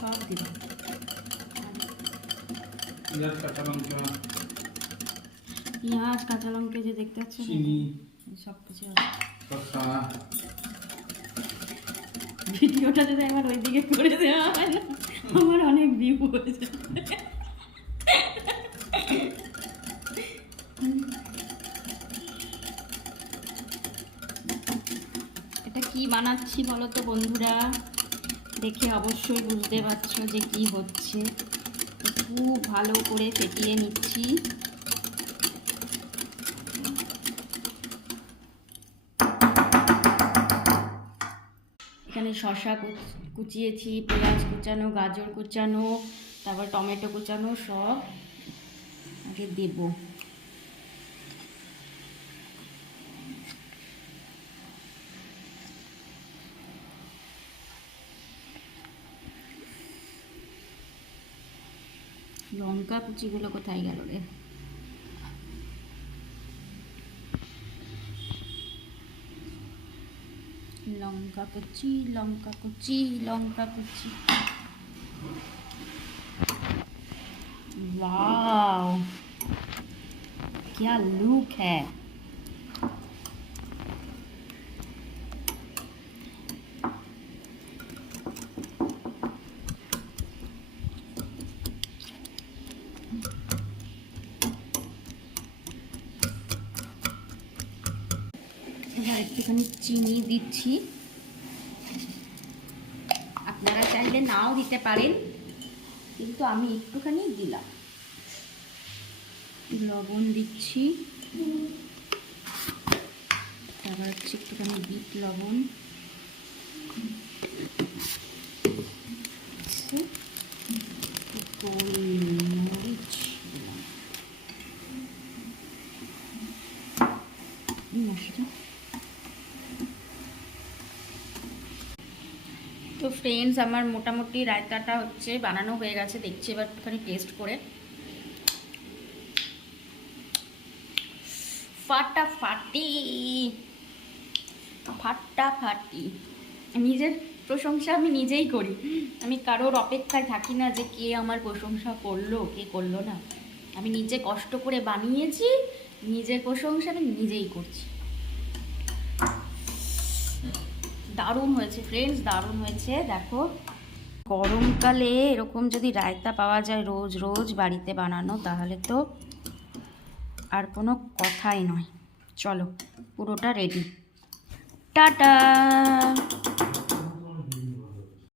সব দিব পেঁয়াজ কাঁচা লঙ্কা যে দেখতে পাচ্ছ সব কিছু ভিডিওটা যদি আমার ওইদিকে করে দেওয়া হয় না আমার অনেক ভিউ হয়েছে। এটা কি বানাচ্ছি বলো তো বন্ধুরা, দেখে অবশ্যই বুঝতে পারছো যে কি হচ্ছে। খুব ভালো করে ফেটিয়ে নিচ্ছি। এখানে শসা কুচিয়েছি, পেঁয়াজ কুচানো, গাজর কুচানো, তারপর টমেটো কুচানো সব আগে দেব। লঙ্কা কুচিগুলো কোথায় গেল রে? লঙ্কা কুচি, লঙ্কা কুচি, লঙ্কা কুচি। वाओ क्या लुक है। এবার একটুখানি চিনি দিচ্ছি, আপনারা চাইলে নাও দিতে পারেন কিন্তু আমি একটুখানি দিলাম। লবণ দিচ্ছি, তারপর হচ্ছে একটুখানি বিট লবণ, গোলমরিচ দিলাম। তো ফ্রেন্ডস আমার মোটামুটি রায়তাটা হচ্ছে বানানো হয়ে গেছে, দেখছি এবার একটুখানি টেস্ট করে। ফাটাফাটি ফাটাফাটি। নিজের প্রশংসা আমি নিজেই করি, আমি কারোর অপেক্ষায় থাকি না যে কে আমার প্রশংসা করলো কে করলো না। আমি নিজে কষ্ট করে বানিয়েছি, নিজের প্রশংসা আমি নিজেই করছি। দারুণ হয়েছে ফ্রেন্ডস, দারুণ হয়েছে। দেখো গরমকালে এরকম যদি রায়তা পাওয়া যায় রোজ রোজ বাড়িতে বানানো, তাহলে তো আর কোনো কথাই নয়। চলো পুরোটা রেডি, টাটা।